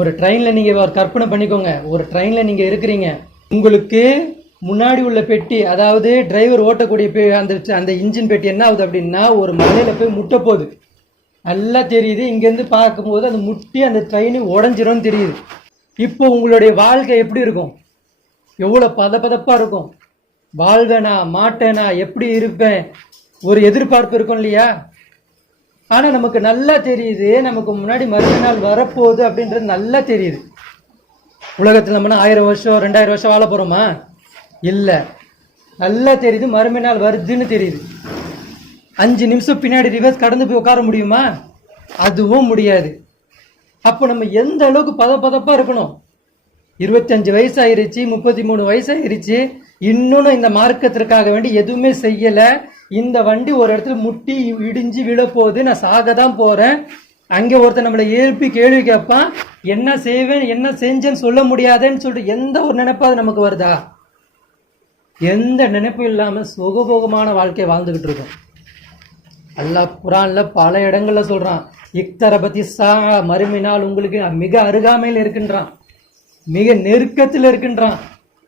ஒரு ட்ரெயினில் நீங்கள் கற்பனை பண்ணிக்கோங்க, ஒரு ட்ரெயினில் நீங்கள் இருக்கிறீங்க, உங்களுக்கு முன்னாடி உள்ள பெட்டி, அதாவது டிரைவர் ஓட்டக்கூடிய அந்த அந்த இன்ஜின் பெட்டி என்ன ஆகுது அப்படின்னா ஒரு மலையில் போய் முட்ட போகுது, நல்லா தெரியுது. இங்கேருந்து பார்க்கும்போது அந்த முட்டி அந்த ட்ரெயின் உடஞ்சிரும்னு தெரியுது. இப்போ உங்களுடைய வாழ்க்கை எப்படி இருக்கும்? எவ்வளோ பதப்பதப்பாக இருக்கும். வாழ்வேனா மாட்டேனா, எப்படி இருப்பேன், ஒரு எதிர்பார்ப்பு இருக்கும் இல்லையா? ஆனால் நமக்கு நல்லா தெரியுது, நமக்கு முன்னாடி மறுநாள் வரப்போகுது அப்படின்றது நல்லா தெரியுது. உலகத்தில் நம்ம 1000 வருஷம் 2000 வருஷம் வாழ போகிறோமா? இல்லை. நல்லா தெரியுது, மறுமை நாள் வருதுன்னு தெரியுது. 5 நிமிஷம் பின்னாடி ரிவர்ஸ் கடந்து போய் உட்கார முடியுமா? அதுவும் முடியாது. அப்போ நம்ம எந்த அளவுக்கு பதப்பதப்பாக இருக்கணும்? 25 வயசாயிருச்சு, 33 வயசாயிருச்சு, இன்னொன்று இந்த மார்க்கத்திற்காக வேண்டி எதுவுமே செய்யலை. இந்த வண்டி ஒரு இடத்துல முட்டி இடிஞ்சு விழப்போகுது, நான் சாக தான் போகிறேன். அங்கே ஒருத்தர் நம்மளை எழுப்பி கேள்வி கேட்பான், என்ன செய்வேன் என்ன செஞ்சேன்னு சொல்ல முடியாதுன்னு சொல்லிட்டு எந்த ஒரு நினைப்பாது நமக்கு வருதா? எந்த நினைப்பும் இல்லாமல் சுகபோகமான வாழ்க்கையை வாழ்ந்துக்கிட்டு இருக்கோம். அல்லாஹ் குர்ஆன்ல பல இடங்கள்ல சொல்றான், இக்தரபத்தி மறுமை நாள் உங்களுக்கு மிக அருகாமையில் இருக்கின்றான், மிக நெருக்கத்தில் இருக்கின்றான்.